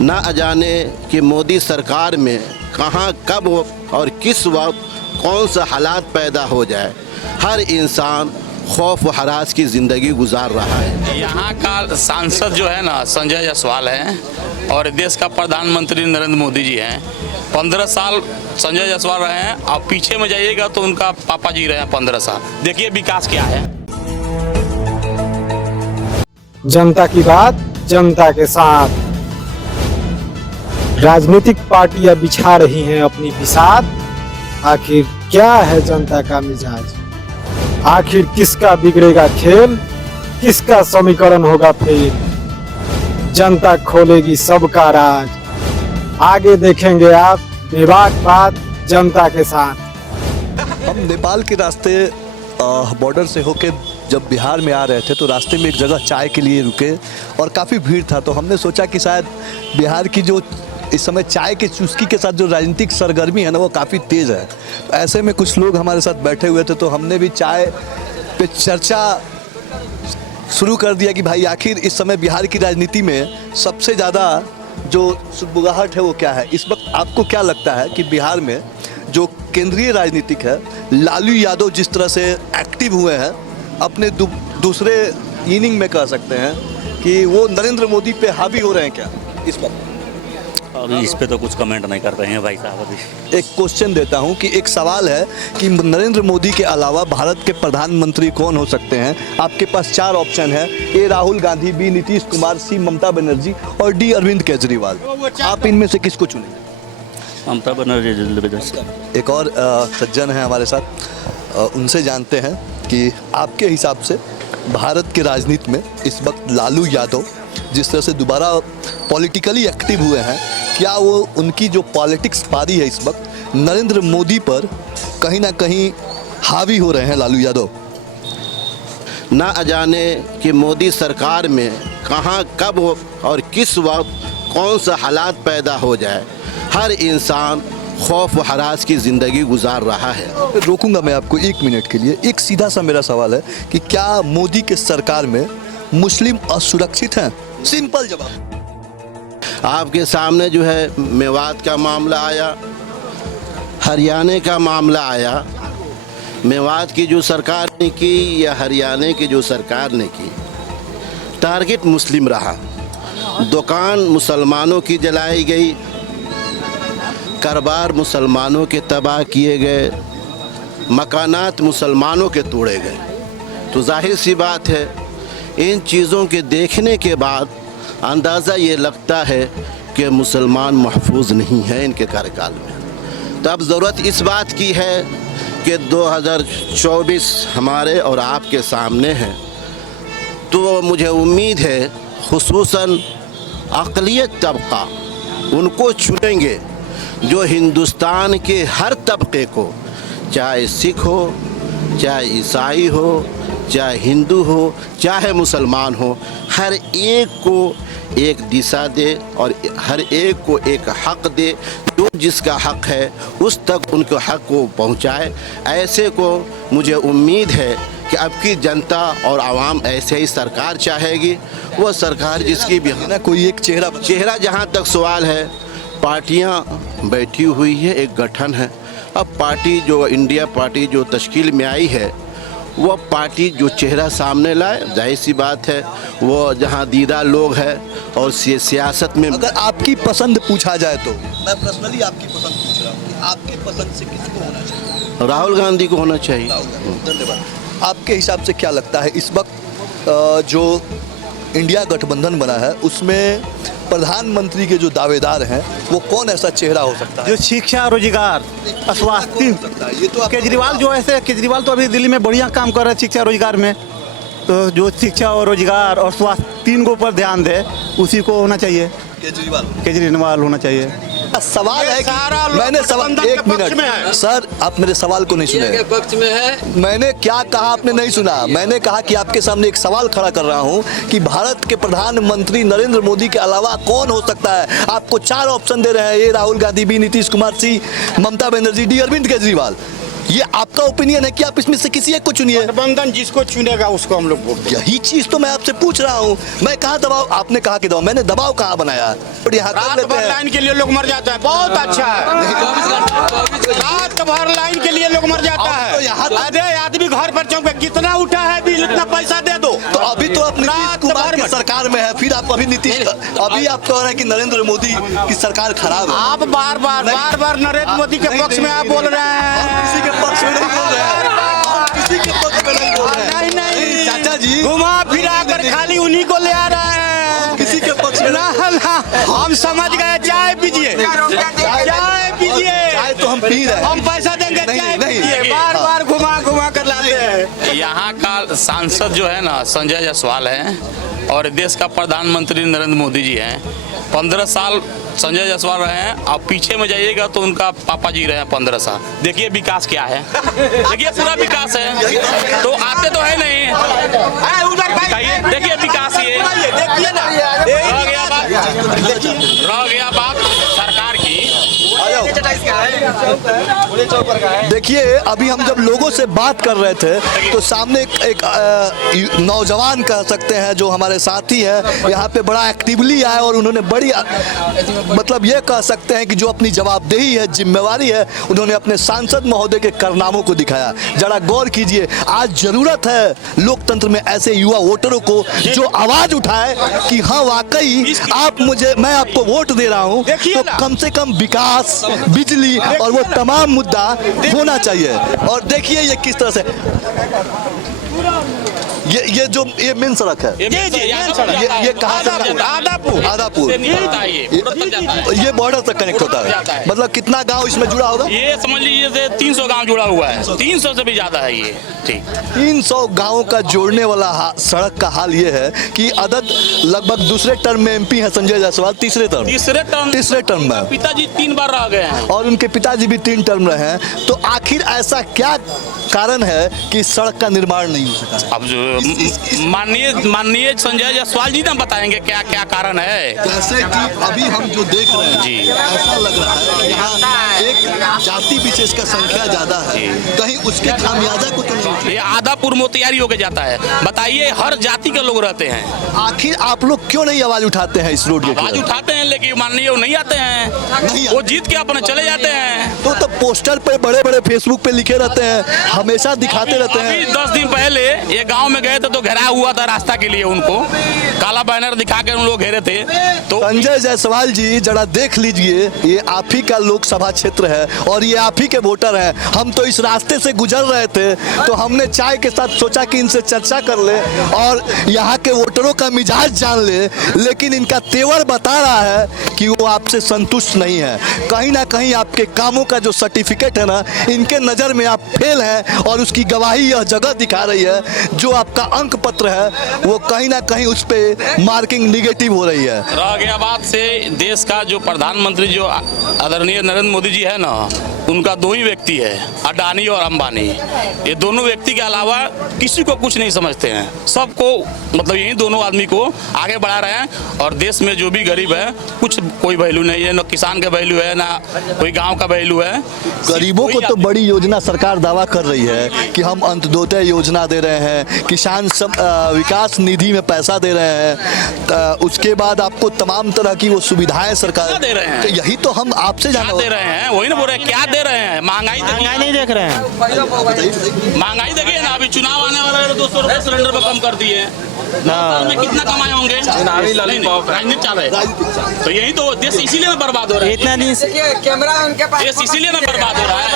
ना जाने कि मोदी सरकार में कहाँ कब और किस वक्त कौन सा हालात पैदा हो जाए। हर इंसान खौफ व हरास की ज़िंदगी गुजार रहा है। यहाँ का सांसद जो है ना संजय जायसवाल हैं और देश का प्रधानमंत्री नरेंद्र मोदी जी हैं। 15 साल संजय जायसवाल रहे हैं। आप पीछे में जाइएगा तो उनका पापा जी रहे हैं 15 साल। देखिए विकास क्या है। जनता की बात जनता के साथ। राजनीतिक पार्टियां बिछा रही हैं अपनी बिसात। आखिर क्या है जनता का मिजाज? आखिर किसका बिगड़ेगा खेल? किसका समीकरण होगा फेल? जनता खोलेगी सबका राज। आगे देखेंगे आप बेबाक बात जनता के साथ। हम नेपाल के रास्ते बॉर्डर से होके जब बिहार में आ रहे थे तो रास्ते में एक जगह चाय के लिए रुके और काफ़ी भीड़ था। तो हमने सोचा कि शायद बिहार की जो इस समय चाय के चुस्की के साथ जो राजनीतिक सरगर्मी है ना वो काफ़ी तेज़ है। ऐसे में कुछ लोग हमारे साथ बैठे हुए थे तो हमने भी चाय पे चर्चा शुरू कर दिया कि भाई आखिर इस समय बिहार की राजनीति में सबसे ज़्यादा जो सुगबुगाहट है वो क्या है। इस वक्त आपको क्या लगता है कि बिहार में जो केंद्रीय राजनीतिक है लालू यादव जिस तरह से एक्टिव हुए हैं अपने दूसरे इनिंग में कह सकते हैं कि वो नरेंद्र मोदी पे हावी हो रहे हैं क्या इस वक्त? अभी इस पे तो कुछ कमेंट नहीं कर रहे हैं भाई साहब। अभी एक क्वेश्चन देता हूं कि एक सवाल है कि नरेंद्र मोदी के अलावा भारत के प्रधानमंत्री कौन हो सकते हैं? आपके पास 4 ऑप्शन है। ए राहुल गांधी, बी नीतीश कुमार, सी ममता बनर्जी और डी अरविंद केजरीवाल। आप इनमें से किसको चुनेंगे? ममता बनर्जी। एक और सज्जन हैं हमारे साथ, उनसे जानते हैं कि आपके हिसाब से भारत के राजनीति में इस वक्त लालू यादव जिस तरह से दोबारा पॉलिटिकली एक्टिव हुए हैं, क्या वो उनकी जो पॉलिटिक्स पारी है इस वक्त नरेंद्र मोदी पर कहीं ना कहीं हावी हो रहे हैं लालू यादव? ना जाने कि मोदी सरकार में कहाँ कब और किस वक्त कौन सा हालात पैदा हो जाए। हर इंसान खौफ व हरास की ज़िंदगी गुजार रहा है। रोकूंगा मैं आपको 1 मिनट के लिए। एक सीधा सा मेरा सवाल है कि क्या मोदी के सरकार में मुस्लिम असुरक्षित हैं? सिंपल जवाब। आपके सामने जो है मेवात का मामला आया, हरियाणा का मामला आया। मेवात की जो सरकार ने की या हरियाणा की जो सरकार ने की, टारगेट मुस्लिम रहा। दुकान मुसलमानों की जलाई गई, कारोबार मुसलमानों के तबाह किए गए, मकानात मुसलमानों के तोड़े गए। तो जाहिर सी बात है इन चीज़ों के देखने के बाद अंदाज़ा ये लगता है कि मुसलमान महफूज नहीं है इनके कार्यकाल में। तो अब ज़रूरत इस बात की है कि 2024 हमारे और आपके सामने है। तो मुझे उम्मीद है खुसूसन अक़लियत तबका उनको चुनेंगे जो हिंदुस्तान के हर तबके को, चाहे सिख हो, चाहे ईसाई हो, चाहे हिंदू हो, चाहे मुसलमान हो, हर एक को एक दिशा दे और हर एक को एक हक़ दे। जो जिसका हक़ है उस तक उनके हक़ को पहुंचाए। ऐसे को मुझे उम्मीद है कि अब की जनता और आवाम ऐसे ही सरकार चाहेगी। वो सरकार जिसकी भी ना कोई एक चेहरा जहाँ तक सवाल है, पार्टियां बैठी हुई है, एक गठन है। अब पार्टी जो इंडिया पार्टी जो तश्कील में आई है वो पार्टी जो चेहरा सामने लाए, जाहिर सी बात है वो जहां दीदा लोग हैं और सियासत में। अगर आपकी पसंद पूछा जाए तो मैं पर्सनली आपकी पसंद पूछ रहा हूँ कि आपके पसंद से किसको होना चाहिए? राहुल गांधी को होना चाहिए। धन्यवाद। आपके हिसाब से क्या लगता है इस वक्त जो इंडिया गठबंधन बना है उसमें प्रधानमंत्री के जो दावेदार हैं वो कौन ऐसा चेहरा हो सकता है? जो शिक्षा, रोजगार, स्वास्थ्य, ये तो केजरीवाल जो ऐसे केजरीवाल तो अभी दिल्ली में बढ़िया काम कर रहे हैं शिक्षा रोजगार में। तो जो शिक्षा और रोजगार और स्वास्थ्य 3 को पर ध्यान दे उसी को होना चाहिए। केजरीवाल होना चाहिए। सवाल है कि मैंने सवाल 1 मिनट सर, आप मेरे सवाल को नहीं सुने। पक्ष में है। मैंने क्या कहा आपने नहीं सुना। मैंने कहा कि आपके सामने एक सवाल खड़ा कर रहा हूं कि भारत के प्रधानमंत्री नरेंद्र मोदी के अलावा कौन हो सकता है? आपको 4 ऑप्शन दे रहे हैं। ए राहुल गांधी, बी नीतीश कुमार, सी ममता बनर्जी, डी अरविंद केजरीवाल। ये आपका ओपिनियन है कि आप इसमें से किसी एक को चुनिए? गठबंधन जिसको चुनेगा उसको हम लोग वोट देंगे। यही चीज तो मैं आपसे पूछ रहा हूँ। मैं कहाँ दबाव, आपने कहा कि दबाव, मैंने दबाव कहाँ बनाया? और यहाँ कर रात लेते भर हैं। लाइन के लिए लोग मर जाता है, बहुत अच्छा है। रात भर लाइन के लिए लोग मर जाता अब है। तो यहाँ तो- अरे आदमी घर पर चौक पे कितना उठा है बिल, इतना पैसा दे दो। तो अभी तो आप नीतीश रात कुमार भर की में- सरकार में है, फिर आप अभी अभी आप कह रहे हैं कि नरेंद्र मोदी की सरकार खराब है। आप बार बार नरेंद्र मोदी के पक्ष में आप बोल रहे हम किसी के हैं। पक्ष में नहीं बोल रहे हैं, हम किसी के पक्ष में नहीं बोल रहे हैं। नहीं चाचा जी, घुमा फिरा कर खाली उन्हीं को ले आ रहे हैं। किसी के पक्ष में ना हम समझ गए, चाय पीजिए, चाय पीजिए। चाय तो हम पी रहे हैं। हम पैसा देंगे, नहीं, चाय नहीं, पीजिए। नहीं। बार बार घुमा कर लाते हैं। यहाँ का सांसद जो है ना संजय जायसवाल है और देश का प्रधानमंत्री नरेंद्र मोदी जी हैं। 15 साल संजय जायसवाल रहे हैं। आप पीछे में जाइएगा तो उनका पापा जी रहे हैं 15 साल। देखिए विकास क्या है, देखिए पूरा विकास है। तो आते तो है नहीं, दिखाइए, देखिए विकास ये रह गया बात सरकार की। देखिए, अभी हम जब लोगों से बात कर रहे थे तो सामने एक नौजवान कह सकते हैं जो हमारे साथी हैं, यहाँ पे बड़ा एक्टिवली आए और उन्होंने बड़ी मतलब ये कह सकते हैं कि जो अपनी जवाबदेही है, जिम्मेवारी है, उन्होंने अपने सांसद महोदय के कारनामों को दिखाया। जरा गौर कीजिए, आज जरूरत है लोकतंत्र में ऐसे युवा वोटरों को जो आवाज उठाए कि हाँ वाकई आप मुझे, मैं आपको वोट दे रहा हूँ तो कम से कम विकास, बिजली और वो तमाम मुद्दा होना चाहिए। और देखिए ये किस तरह से ये जो ये मेन सड़क है, ये कहाँ से आदापुर ये बॉर्डर तक कनेक्ट होता है। मतलब कितना गांव इसमें जुड़ा होगा? ये समझ लीजिए 300 गांव जुड़ा हुआ है, 300 से भी ज्यादा है ये। ठीक, 300 गांवों का जोड़ने वाला सड़क का हाल ये है कि अदद लगभग दूसरे टर्म में एमपी है संजय जायसवाल, तीसरे टर्म में पिताजी 3 बार रह गए हैं और उनके पिताजी भी 3 टर्म रहे हैं। तो आखिर ऐसा क्या कारण है कि सड़क का निर्माण नहीं हो सका? अब जो माननीय संजय जायसवाल जी ना बताएंगे क्या क्या कारण है। जैसे कि अभी हम जो देख रहे हैं जी, ऐसा लग रहा है कि यहाँ एक जाति विशेष का संख्या ज्यादा है, कहीं उसके खामियाजा को तो नहीं। ये आदापुर मोतियारी होके जाता है। बताइए, हर जाति के लोग रहते हैं। आखिर आप लोग क्यों नहीं आवाज उठाते हैं इस रोड के आवाज खिलाफ? उठाते हैं लेकिन माननीय वो नहीं आते हैं, नहीं वो आते। जीत के अपने चले जाते हैं। तो पोस्टर पे बड़े बड़े फेसबुक पे लिखे रहते हैं, हमेशा दिखाते रहते अभी हैं। 10 दिन पहले ये गांव में गए थे तो घेरा हुआ था रास्ता के लिए, उनको काला बैनर दिखा के उन लोग घेरे थे। तो संजय जायसवाल जी जरा देख लीजिए, ये आप ही का लोकसभा क्षेत्र है और ये आप ही के वोटर हैं। हम तो इस रास्ते से गुजर रहे थे तो हमने चाय के साथ सोचा कि इनसे चर्चा कर ले और यहाँ के वोटरों का मिजाज जान ले, लेकिन इनका तेवर बता रहा है कि वो आपसे संतुष्ट नहीं है। कहीं ना कहीं आपके कामों का जो सर्टिफिकेट है ना, इनके नज़र में आप फेल हैं और उसकी गवाही यह जगह दिखा रही है। जो आपका अंक पत्र है वो कहीं ना कहीं उस पर मार्किंग निगेटिव हो रही है। रह गया बात से देश का जो प्रधानमंत्री जो आदरणीय नरेंद्र मोदी जी है ना, उनका 2 ही व्यक्ति है, अडानी और अंबानी। ये दोनों व्यक्ति के अलावा किसी को कुछ नहीं समझते हैं। सबको मतलब यही दोनों आदमी को आगे बढ़ा रहे हैं और देश में जो भी गरीब है कुछ कोई वैल्यू नहीं है, ना किसान का वैल्यू है, ना कोई गांव का वैल्यू है। गरीबों को तो बड़ी योजना सरकार दावा कर रही है कि हम अंत्योदय योजना दे रहे हैं, किसान विकास निधि में पैसा दे रहे हैं, उसके बाद आपको तमाम तरह की वो सुविधाएं सरकार दे रहे हैं। तो यही तो हम आपसे क्या जानना दे रहे हैं, वही ना बोल रहे हैं, क्या दे रहे हैं? महंगाई नहीं देख रहे हैं। महंगाई देखिए ना, अभी चुनाव आने वाला है तो 200 रुपये सिलेंडर पर कम कर दिए। में कितना कमाए होंगे? राजनीति चल रहा है तो यही तो देश इसीलिए बर्बाद हो रहा है। इतना दिन कैमरा उनके पास, देश इसीलिए ना बर्बाद हो रहा है।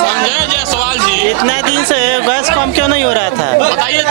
संजय जायसवाल जी, इतना दिन से गैस कम क्यों नहीं हो रहा था? बताइए,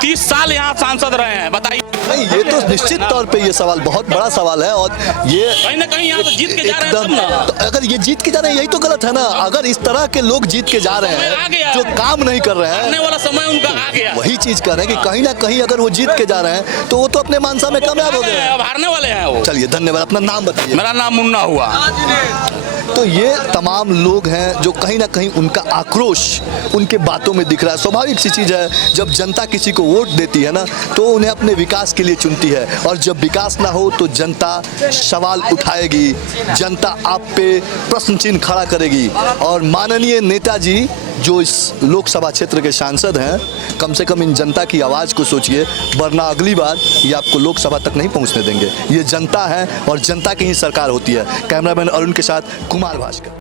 30 साल यहाँ सांसद रहे हैं, बताइए। नहीं, ये तो निश्चित तौर पे ये सवाल बहुत बड़ा सवाल है और ये कहीं ना कहीं यहाँ तो जीत के जा रहे हैं सब ना। तो अगर ये जीत के जा रहे हैं यही तो गलत है ना। अगर इस तरह के लोग जीत के जा रहे आ गया। हैं जो काम नहीं कर रहे आने हैं, वाला समय उनका आ गया। वही चीज कर रहे हैं कि कहीं ना कहीं अगर वो जीत के जा रहे हैं तो वो तो अपने मानसा में कामयाब हो गए हैं। अब हारने वाले हैं वो। चलिए धन्यवाद। अपना नाम बताइए। मेरा नाम मुन्ना हुआ। तो ये तमाम लोग हैं जो कहीं ना कहीं उनका आक्रोश उनके बातों में दिख रहा है। स्वाभाविक सी चीज़ है, जब जनता किसी को वोट देती है ना तो उन्हें अपने विकास के लिए चुनती है, और जब विकास ना हो तो जनता सवाल उठाएगी, जनता आप पे प्रश्न चिन्ह खड़ा करेगी। और माननीय नेताजी जो इस लोकसभा क्षेत्र के सांसद हैं, कम से कम इन जनता की आवाज़ को सोचिए, वरना अगली बार ये आपको लोकसभा तक नहीं पहुंचने देंगे। ये जनता है और जनता की ही सरकार होती है। कैमरामैन अरुण के साथ कुमार भास्कर।